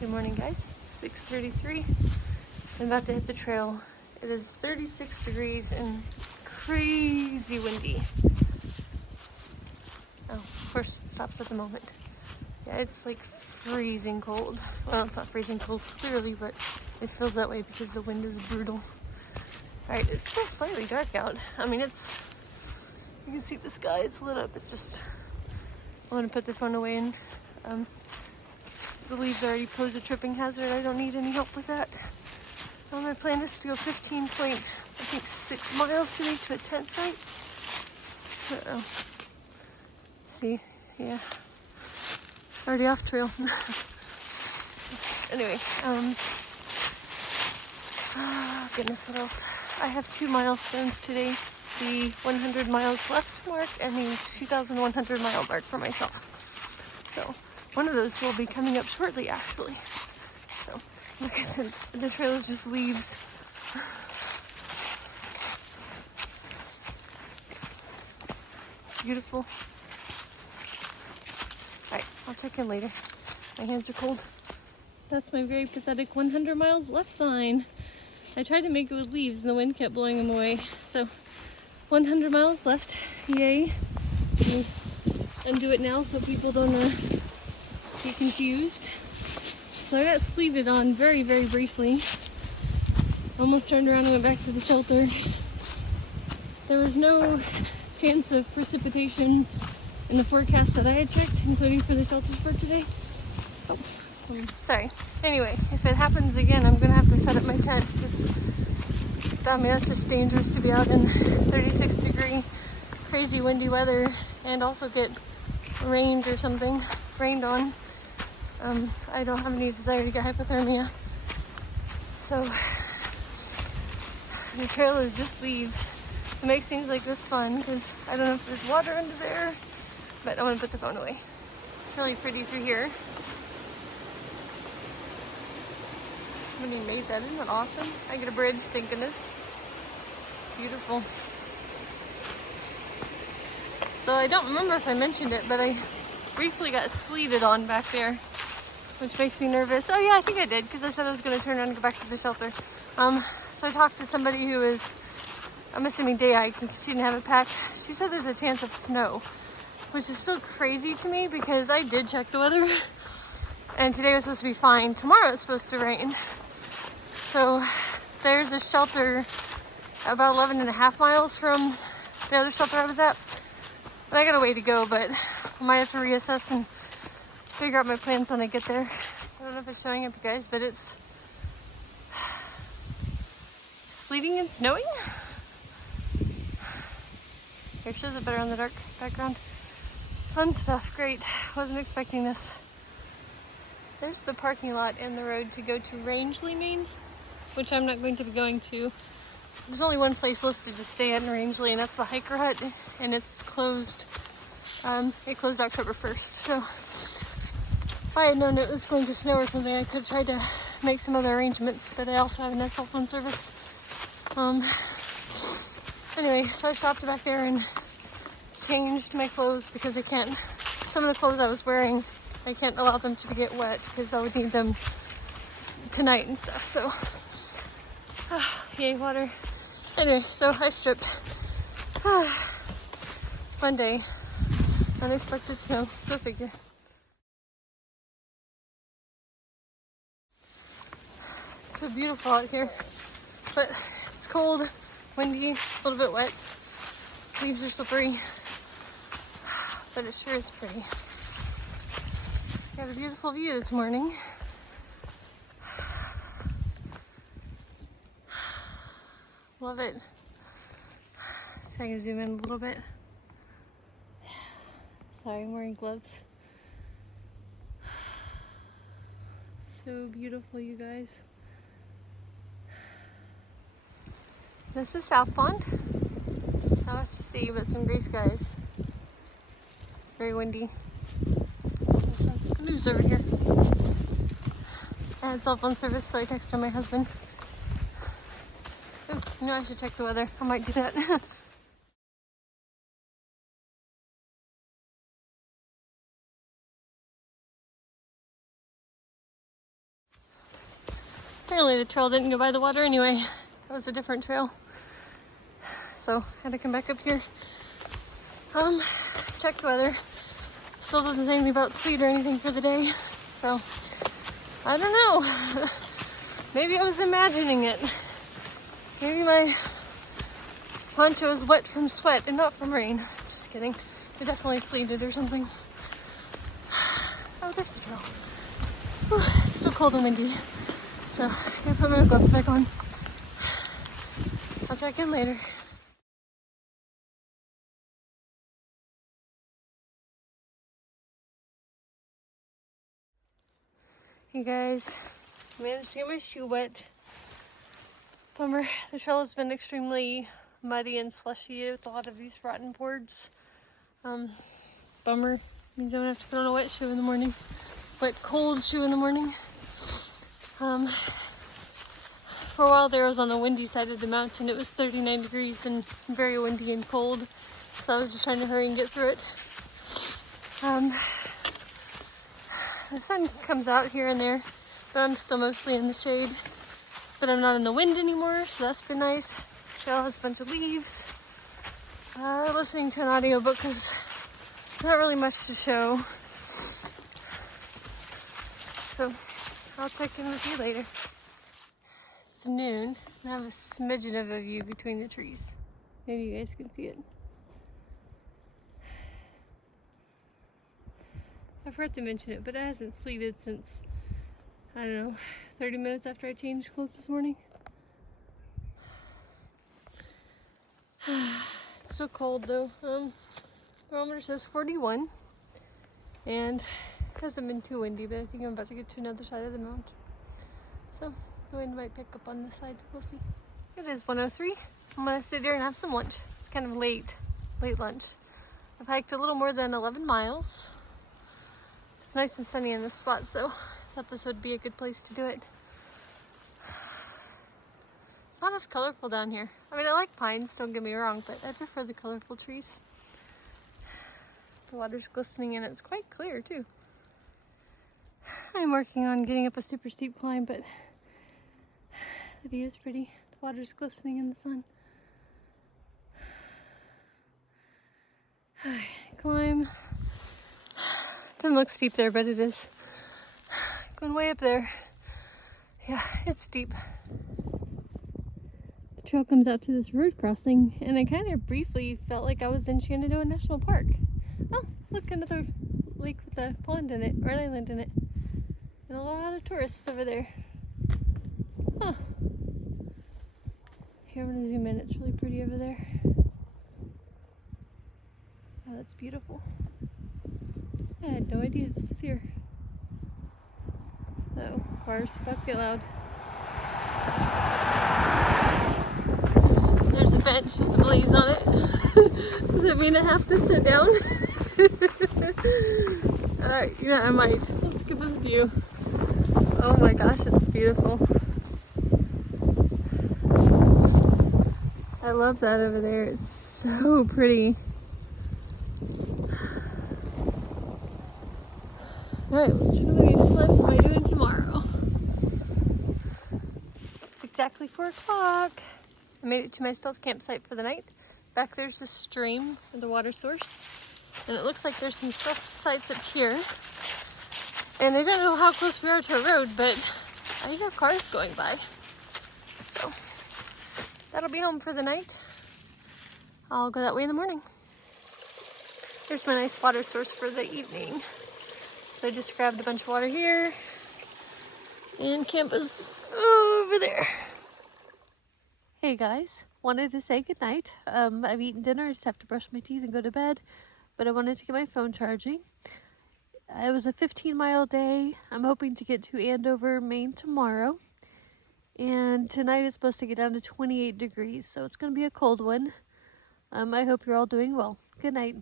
Good morning, guys. It's 6:33. I'm about to hit the trail. It is 36 degrees and crazy windy. Oh, of course it stops at the moment. Yeah, it's like freezing cold. Well, it's not freezing cold clearly, but it feels that way because the wind is brutal. Alright, it's still slightly dark out. I mean, you can see the sky, it's lit up. It's just, I want to put the phone away and the leaves already pose a tripping hazard. I don't need any help with that. My plan is to go 15.6 miles today to a tent site. Uh-oh. See, yeah, already off trail. Anyway, oh goodness, what else? I have 2 milestones today. The 100 miles left mark and the 2,100 mile mark for myself. So one of those will be coming up shortly, actually. So, like I said, the trail is just leaves. It's beautiful. Alright, I'll check in later. My hands are cold. That's my very pathetic 100 miles left sign. I tried to make it with leaves and the wind kept blowing them away. So, 100 miles left. Yay. Let me undo it now so people don't get confused. So I got sleeted on very, very briefly. Almost turned around and went back to the shelter. There was no chance of precipitation in the forecast that I had checked, including for the shelters for today. Oh, sorry. Anyway, if it happens again, I'm gonna have to set up my tent because I mean, that's just dangerous to be out in 36 degree, crazy windy weather and also get rained or something, rained on. I don't have any desire to get hypothermia. So the trail is just leaves. It makes things like this fun because I don't know if there's water under there, but I'm gonna put the phone away. It's really pretty through here. Somebody made that, isn't that awesome? I get a bridge, thank goodness. Beautiful. So I don't remember if I mentioned it, but I briefly got sleeted on back there, which makes me nervous. Oh yeah, I think I did, because I said I was going to turn around and go back to the shelter. So I talked to somebody who is, I'm assuming day hiking, because she didn't have a pack. She said there's a chance of snow, which is still crazy to me because I did check the weather, and today was supposed to be fine. Tomorrow it's supposed to rain. So there's a shelter about 11.5 miles from the other shelter I was at. But I got a way to go, but I might have to reassess and figure out my plans when I get there. I don't know if it's showing up, you guys, but it's sleeting and snowing. Here, shows it better on the dark background. Fun stuff, great. Wasn't expecting this. There's the parking lot and the road to go to Rangeley, Maine, which I'm not going to be going to. There's only one place listed to stay at in Rangeley, and that's the Hiker Hut, and it's closed. It closed October 1st, so if I had known it was going to snow or something, I could have tried to make some other arrangements, but I also have net cell phone service. Anyway, so I stopped back there and changed my clothes because I can't, some of the clothes I was wearing, I can't allow them to get wet because I would need them tonight and stuff, so yay, water. Anyway, so I stripped. One day, unexpected snow, go figure. It's so beautiful out here, but it's cold, windy, a little bit wet. Leaves are slippery, but it sure is pretty. Got a beautiful view this morning. Love it. So I can zoom in a little bit. Sorry, I'm wearing gloves. So beautiful, you guys. This is South Pond. Not much to see, but some gray skies. It's very windy. There's some canoes over here. I had cell phone service, so I texted my husband. Ooh, you know, I should check the weather. I might do that. Apparently the trail didn't go by the water anyway. That was a different trail. So I had to come back up here. Check the weather. Still doesn't say anything about sleet or anything for the day. So I don't know. Maybe I was imagining it. Maybe my poncho is wet from sweat and not from rain. Just kidding. It definitely sleeted or something. Oh, there's the trail. Whew, it's still cold and windy. So I'm gonna put my gloves back on. I'll check in later. Hey guys, managed to get my shoe wet. Bummer, the trail has been extremely muddy and slushy with a lot of these rotten boards. Bummer, means I'm gonna have to put on a wet shoe in the morning. Wet, cold shoe in the morning. For a while there I was on the windy side of the mountain. It was 39 degrees and very windy and cold. So I was just trying to hurry and get through it. The sun comes out here and there, but I'm still mostly in the shade. But I'm not in the wind anymore, so that's been nice. Trail has a bunch of leaves. Listening to an audiobook because not really much to show. So I'll check in with you later. It's noon, and I have a smidgen of a view between the trees. Maybe you guys can see it. I forgot to mention it, but it hasn't sleeted since, I don't know, 30 minutes after I changed clothes this morning. It's still cold though. Thermometer says 41, and it hasn't been too windy, but I think I'm about to get to another side of the mountain. So the wind might pick up on this side. We'll see. It is 1:03. I'm gonna sit here and have some lunch. It's kind of late lunch. I've hiked a little more than 11 miles. It's nice and sunny in this spot, so I thought this would be a good place to do it. It's not as colorful down here. I mean, I like pines, don't get me wrong, but I prefer the colorful trees. The water's glistening and it's quite clear too. I'm working on getting up a super steep climb, but the view is pretty. The water's glistening in the sun. Climb. Doesn't look steep there, but it is. Going way up there. Yeah, it's steep. The trail comes out to this road crossing, and I kind of briefly felt like I was in Shenandoah National Park. Oh, look, another lake with a pond in it, or an island in it. And a lot of tourists over there. Huh. Here, I'm gonna zoom in. It's really pretty over there. Oh, that's beautiful. I had no idea this was here. Uh-oh, cars about to get loud. There's a bench with the blaze on it. Does that mean I have to sit down? Alright, yeah, I might. Let's get this view. Oh my gosh, it's beautiful. I love that over there. It's so pretty. Alright, which one of these climbs am I doing tomorrow? It's exactly 4 o'clock. I made it to my stealth campsite for the night. Back there's this stream and a water source. And it looks like there's some stealth sites up here. And I don't know how close we are to a road, but I hear cars going by. So that'll be home for the night. I'll go that way in the morning. Here's my nice water source for the evening. So I just grabbed a bunch of water here, and camp is over there. Hey guys, wanted to say goodnight. I've eaten dinner, I just have to brush my teeth and go to bed, but I wanted to get my phone charging. It was a 15-mile day. I'm hoping to get to Andover, Maine tomorrow, and tonight it's supposed to get down to 28 degrees, so it's going to be a cold one. I hope you're all doing well. Good night.